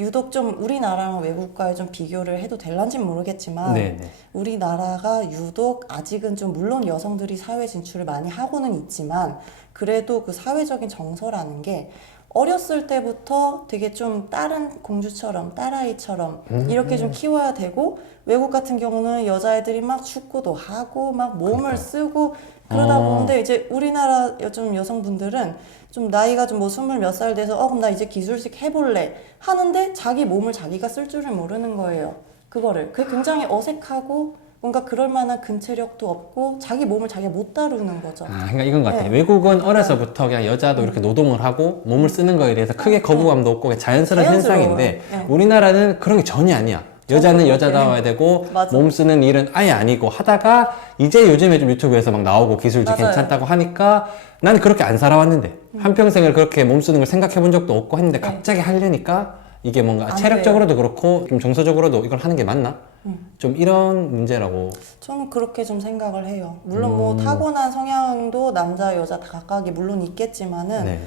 유독 좀 우리나라랑 외국과의 좀 비교를 해도 될런지는 모르겠지만 네네. 우리나라가 유독 아직은 좀 물론 여성들이 사회 진출을 많이 하고는 있지만 그래도 그 사회적인 정서라는 게 어렸을 때부터 되게 좀 다른 공주처럼 딸아이처럼 이렇게 좀 키워야 되고 외국 같은 경우는 여자애들이 막 축구도 하고 막 몸을 그러니까. 쓰고 그러다 보는데 이제 우리나라 좀 여성분들은 좀 나이가 좀 뭐 20 몇 살 돼서 그럼 나 이제 기술식 해볼래 하는데 자기 몸을 자기가 쓸 줄을 모르는 거예요. 그거를. 그게 굉장히 어색하고 뭔가 그럴 만한 근체력도 없고 자기 몸을 자기가 못 다루는 거죠. 그러니까 이건 것 같아요. 네. 외국은 어려서부터 그냥 여자도 이렇게 노동을 하고 몸을 쓰는 거에 대해서 크게 거부감도 없고 그냥 자연스러운 자연스러워요. 현상인데 네. 우리나라는 그런 게 전혀 아니야. 여자는 여자다워야 되고 맞아. 몸 쓰는 일은 아예 아니고 하다가 이제 요즘에 좀 유튜브에서 막 나오고 기술직 맞아요. 괜찮다고 하니까 나는 그렇게 안 살아왔는데 한평생을 그렇게 몸 쓰는 걸 생각해 본 적도 없고 했는데 갑자기 하려니까 이게 뭔가 안 체력적으로도 그렇고 좀 정서적으로도 이걸 하는 게 맞나? 좀 이런 문제라고. 저는 그렇게 좀 생각을 해요. 물론 뭐 타고난 성향도 남자 여자 다 각각이 물론 있겠지만은 네.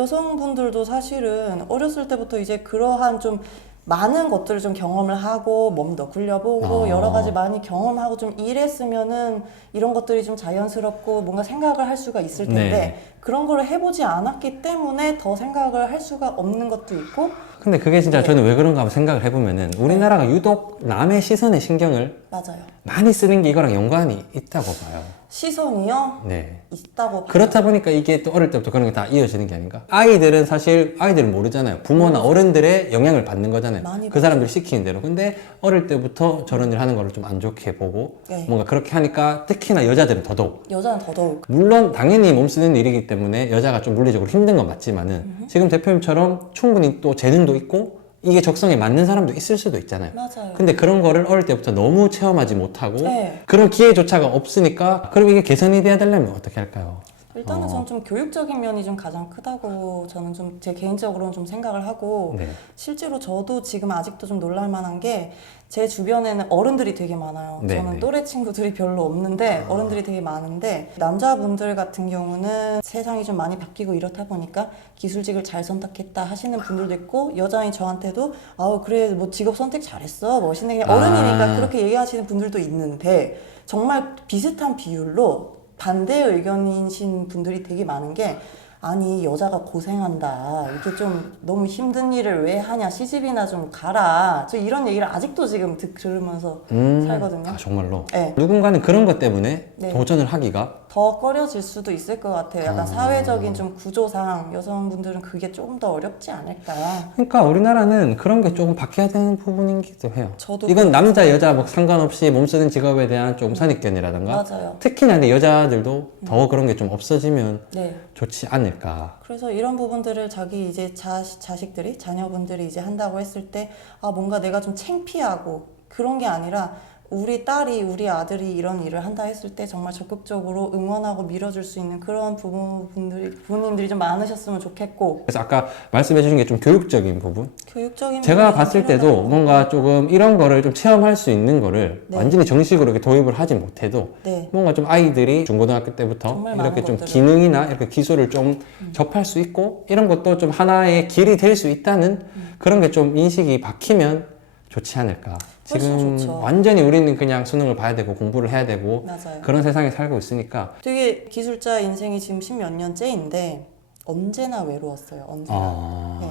여성분들도 사실은 어렸을 때부터 이제 그러한 좀 많은 것들을 좀 경험을 하고 몸도 굴려보고 여러 가지 많이 경험하고 좀 이랬으면은 이런 것들이 좀 자연스럽고 뭔가 생각을 할 수가 있을 텐데 네. 그런 걸 해보지 않았기 때문에 더 생각을 할 수가 없는 것도 있고 근데 그게 진짜 저는 왜 그런가 한번 생각을 해보면은 우리나라가 유독 남의 시선에 신경을 맞아요. 많이 쓰는 게 이거랑 연관이 있다고 봐요. 시선이요? 네. 있다고 봐요. 그렇다 보니까 이게 또 어릴 때부터 그런 게 다 이어지는 게 아닌가? 아이들은 사실 아이들은 모르잖아요. 부모나 어른들의 영향을 받는 거잖아요. 많이 그 사람들이 시키는 대로. 근데 어릴 때부터 저런 일 하는 거를 좀 안 좋게 보고 네. 뭔가 그렇게 하니까 특히나 여자들은 더더욱. 여자는 더더욱 물론 당연히 몸 쓰는 일이기 때문에 여자가 좀 물리적으로 힘든 건 맞지만은 지금 대표님처럼 충분히 또 재능도 있고 이게 적성에 맞는 사람도 있을 수도 있잖아요. 맞아요. 근데 그런 거를 어릴 때부터 너무 체험하지 못하고 네. 그런 기회조차가 없으니까 그럼 이게 개선이 돼야 되려면 어떻게 할까요? 일단은 저는 좀 교육적인 면이 좀 가장 크다고 저는 좀 제 개인적으로는 좀 생각을 하고 네. 실제로 저도 지금 아직도 좀 놀랄 만한 게 제 주변에는 어른들이 되게 많아요. 네, 저는 네. 또래 친구들이 별로 없는데 어른들이 되게 많은데 남자분들 같은 경우는 세상이 좀 많이 바뀌고 이렇다 보니까 기술직을 잘 선택했다 하시는 분들도 있고 여자인 저한테도 아우 그래 뭐 직업 선택 잘했어 멋있네 그냥 어른이니까 그렇게 얘기하시는 분들도 있는데 정말 비슷한 비율로 반대의 의견이신 분들이 되게 많은 게 아니 여자가 고생한다 이렇게 좀 너무 힘든 일을 왜 하냐 시집이나 좀 가라 저 이런 얘기를 아직도 지금 들으면서 살거든요. 아, 정말로? 네. 누군가는 그런 것 때문에 네. 도전을 하기가 더 꺼려질 수도 있을 것 같아요. 약간 사회적인 좀 구조상 여성분들은 그게 조금 더 어렵지 않을까. 그러니까 우리나라는 그런 게 조금 바뀌어야 되는 부분이기도 해요. 저도 이건 남자 여자 뭐 상관없이 몸 쓰는 직업에 대한 조금 선입견이라던가 맞아요. 특히나 근데 여자들도 더 그런 게 좀 없어지면 네. 좋지 않을까. 그래서 이런 부분들을 자기 이제 자식들이 자녀분들이 이제 한다고 했을 때 아 뭔가 내가 좀 창피하고 그런 게 아니라 우리 딸이 우리 아들이 이런 일을 한다 했을 때 정말 적극적으로 응원하고 밀어줄 수 있는 그런 부모님들이 좀 많으셨으면 좋겠고 그래서 아까 말씀해 주신 게 좀 교육적인 부분 교육적인 제가 부분이 봤을 때도 필요하다고. 뭔가 조금 이런 거를 좀 체험할 수 있는 거를 네. 완전히 정식으로 이렇게 도입을 하지 못해도 네. 뭔가 좀 아이들이 중고등학교 때부터 정말 이렇게 많은 좀 것들을. 기능이나 이렇게 기술을 좀 접할 수 있고 이런 것도 좀 하나의 길이 될 수 있다는 그런 게 좀 인식이 박히면 좋지 않을까. 훨씬 지금 좋죠. 완전히 우리는 그냥 수능을 봐야 되고 공부를 해야 되고 맞아요. 그런 세상에 살고 있으니까 되게 기술자 인생이 지금 10몇 년째인데 언제나 외로웠어요. 언제나. 네.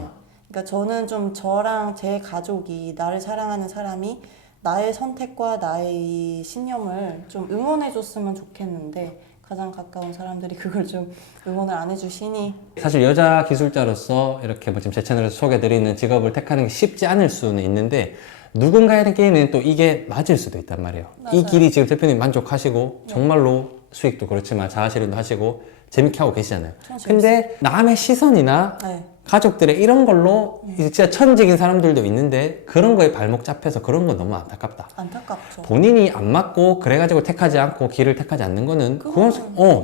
그러니까 저는 좀 저랑 제 가족이 나를 사랑하는 사람이 나의 선택과 나의 신념을 좀 응원해 줬으면 좋겠는데 가장 가까운 사람들이 그걸 좀 응원을 안 해주시니 사실 여자 기술자로서 이렇게 뭐 지금 제 채널에서 소개드리는 직업을 택하는 게 쉽지 않을 수는 있는데 누군가에게는 또 이게 맞을 수도 있단 말이에요. 맞아요. 이 길이 지금 대표님 만족하시고 정말로 수익도 그렇지만 자아실현도 하시고 재밌게 하고 계시잖아요. 근데 남의 시선이나 네. 가족들의 이런 걸로 이제 진짜 천직인 사람들도 있는데 그런 거에 발목 잡혀서 그런 건 너무 안타깝다. 안타깝죠. 본인이 안 맞고 그래가지고 택하지 않고 길을 택하지 않는 거는 그건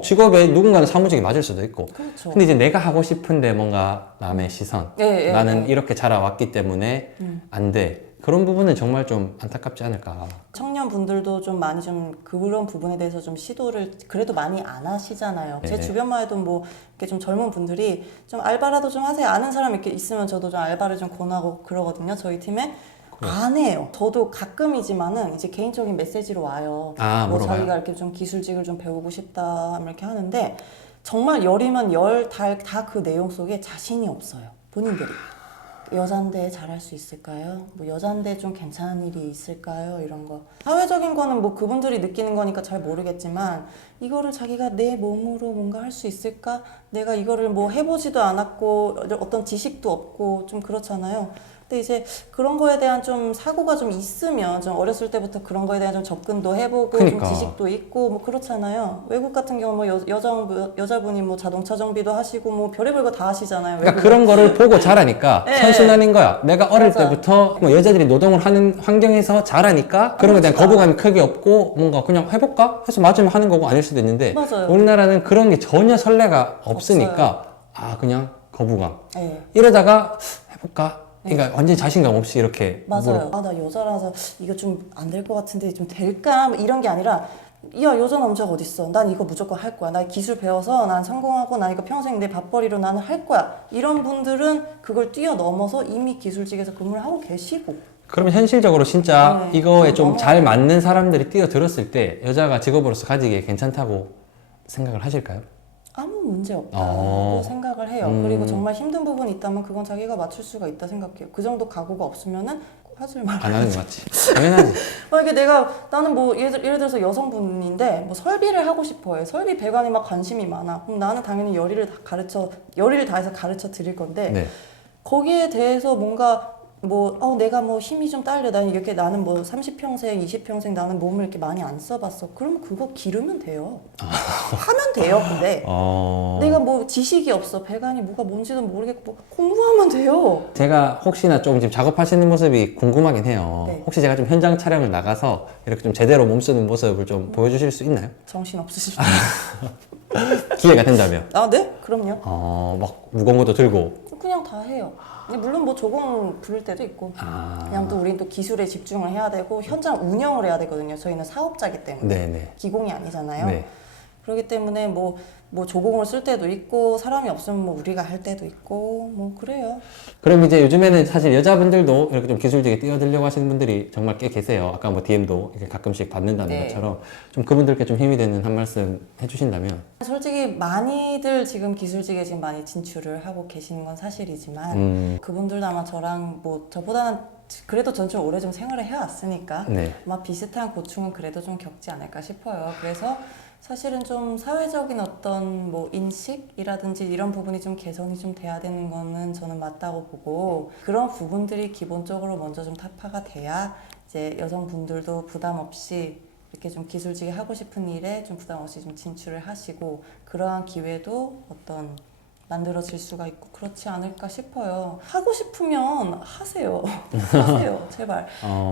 직업에 누군가는 사무직이 맞을 수도 있고 그렇죠. 근데 이제 내가 하고 싶은데 뭔가 남의 시선 네, 나는 이렇게 자라왔기 때문에 안 돼. 그런 부분은 정말 좀 안타깝지 않을까. 청년분들도 좀 많이 좀 그런 부분에 대해서 좀 시도를 그래도 많이 안 하시잖아요. 제 네네. 주변만 해도 뭐 이렇게 좀 젊은 분들이 좀 알바라도 좀 하세요. 아는 사람 이렇게 있으면 저도 좀 알바를 좀 권하고 그러거든요. 저희 팀에. 안 해요. 저도 가끔이지만은 이제 개인적인 메시지로 와요. 아, 뭐 물어봐요? 자기가 이렇게 좀 기술직을 좀 배우고 싶다 이렇게 하는데 정말 열이면 열 다 그 내용 속에 자신이 없어요. 본인들이. 여잔데 잘할 수 있을까요? 뭐 여잔데 좀 괜찮은 일이 있을까요? 이런 거. 사회적인 거는 뭐 그분들이 느끼는 거니까 잘 모르겠지만 이거를 자기가 내 몸으로 뭔가 할 수 있을까? 내가 이거를 뭐 해보지도 않았고 어떤 지식도 없고 좀 그렇잖아요. 근데 이제 그런 거에 대한 좀 사고가 좀 있으면 좀 어렸을 때부터 그런 거에 대한 좀 접근도 해보고 그러니까. 좀 지식도 있고 뭐 그렇잖아요. 외국 같은 경우 뭐 여자분이 뭐 자동차 정비도 하시고 뭐 별의별 거 다 하시잖아요. 그러니까 외국은. 그런 거를 보고 자라니까 네. 선순환인 거야. 내가 어릴 맞아. 때부터 뭐 여자들이 노동을 하는 환경에서 자라니까 그런 거에 대한 거부감이 크게 없고 뭔가 그냥 해볼까? 해서 맞으면 하는 거고 아닐 수도 있는데 맞아요. 우리나라는 그런 게 전혀 선례가 없으니까 아 그냥 거부감. 네. 이러다가 해볼까? 그러니까 완전히 자신감 없이 이렇게 맞아요. 아, 나 여자라서 이거 좀 안 될 것 같은데 좀 될까? 뭐 이런 게 아니라 야, 여자 남자가 어딨어. 난 이거 무조건 할 거야. 나 기술 배워서 난 성공하고 난 이거 평생 내 밥벌이로 나는 할 거야. 이런 분들은 그걸 뛰어넘어서 이미 기술직에서 근무를 하고 계시고. 그러면 현실적으로 진짜 네, 이거에 좀 너무- 잘 맞는 사람들이 뛰어들었을 때 여자가 직업으로서 가지기에 괜찮다고 생각을 하실까요? 아무 문제 없다고 생각을 해요. 음. 그리고 정말 힘든 부분이 있다면 그건 자기가 맞출 수가 있다 생각해요. 그 정도 각오가 없으면은 하지 말아요. 안 하는 게 맞지. 당연하지. 만약에 나는 뭐 예를 들어서 여성분인데 뭐 설비를 하고 싶어요. 설비 배관에 막 관심이 많아. 그럼 나는 당연히 열의를 다해서 가르쳐 드릴 건데 네. 거기에 대해서 뭔가 내가 뭐 힘이 좀 딸려. 나는 뭐 30평생, 20평생 나는 몸을 이렇게 많이 안 써봤어. 그러면 그거 기르면 돼요. 하면 돼요. 근데 내가 뭐 지식이 없어. 배관이 뭐가 뭔지도 모르겠고 공부하면 돼요. 제가 혹시나 조금 지금 작업하시는 모습이 궁금하긴 해요. 네. 혹시 제가 좀 현장 촬영을 나가서 이렇게 좀 제대로 몸쓰는 모습을 좀 보여주실 수 있나요? 정신 없으실 기회가 된다면. 아, 네? 그럼요. 막 무거운 것도 들고. 그냥 다 해요. 근데 물론 뭐 조공 부를 때도 있고 그냥 또 우린 또 기술에 집중을 해야 되고 현장 운영을 해야 되거든요. 저희는 사업자기 때문에 네네. 기공이 아니잖아요. 네. 그렇기 때문에 뭐 조공을 쓸 때도 있고 사람이 없으면 뭐 우리가 할 때도 있고 뭐 그래요. 그럼 이제 요즘에는 사실 여자분들도 이렇게 좀 기술직에 뛰어들려고 하시는 분들이 정말 꽤 계세요. 아까 뭐 DM도 이렇게 가끔씩 받는다는 네. 것처럼 좀 그분들께 좀 힘이 되는 한 말씀 해주신다면. 솔직히 많이들 지금 기술직에 지금 많이 진출을 하고 계시는 건 사실이지만 그분들도 아마 저랑 뭐 저보다는 그래도 전 좀 오래 좀 생활을 해왔으니까 네. 아마 비슷한 고충은 그래도 좀 겪지 않을까 싶어요. 그래서 사실은 좀 사회적인 어떤 뭐 인식이라든지 이런 부분이 좀 개선이 좀 돼야 되는 거는 저는 맞다고 보고 그런 부분들이 기본적으로 먼저 좀 타파가 돼야 이제 여성분들도 부담 없이 이렇게 좀 기술직에 하고 싶은 일에 좀 부담 없이 좀 진출을 하시고 그러한 기회도 어떤 만들어질 수가 있고 그렇지 않을까 싶어요. 하고 싶으면 하세요. 하세요. 제발.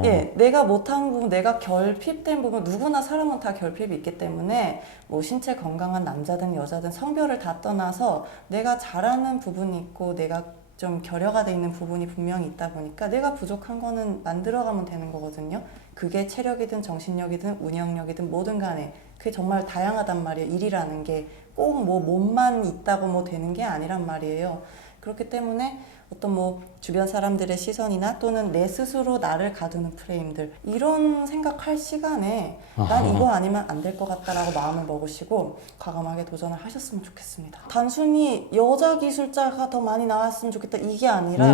예, 내가 못한 부분, 내가 결핍된 부분, 누구나 사람은 다 결핍이 있기 때문에 뭐 신체 건강한 남자든 여자든 성별을 다 떠나서 내가 잘하는 부분이 있고 내가 좀 결여가 돼 있는 부분이 분명히 있다 보니까 내가 부족한 거는 만들어가면 되는 거거든요. 그게 체력이든 정신력이든 운영력이든 뭐든 간에 그게 정말 다양하단 말이에요. 일이라는 게 꼭 뭐 몸만 있다고 뭐 되는 게 아니란 말이에요. 그렇기 때문에 어떤 뭐 주변 사람들의 시선이나 또는 내 스스로 나를 가두는 프레임들 이런 생각할 시간에 난 이거 아니면 안 될 것 같다라고 마음을 먹으시고 과감하게 도전을 하셨으면 좋겠습니다. 단순히 여자 기술자가 더 많이 나왔으면 좋겠다 이게 아니라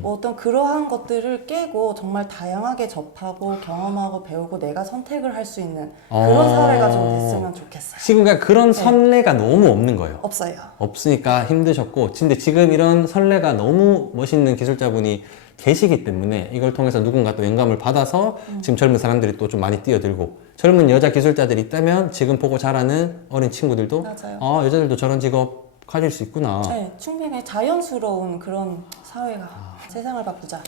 뭐 어떤 그러한 것들을 깨고 정말 다양하게 접하고 경험하고 배우고 내가 선택을 할 수 있는 그런 사회가 좀 됐으면 좋겠어요. 지금 그러니까 그런 선례가 너무 없는 거예요. 없어요. 없으니까 힘드셨고, 근데 지금 이런 선례가 너무 멋있는 기술자분이 계시기 때문에 이걸 통해서 누군가 또 영감을 받아서 지금 젊은 사람들이 또 좀 많이 뛰어들고, 젊은 여자 기술자들이 있다면 지금 보고 자라는 어린 친구들도 맞아요. 여자들도 저런 직업 가질 수 있구나. 네, 충분히 자연스러운 그런 사회가 세상을 바꾸자.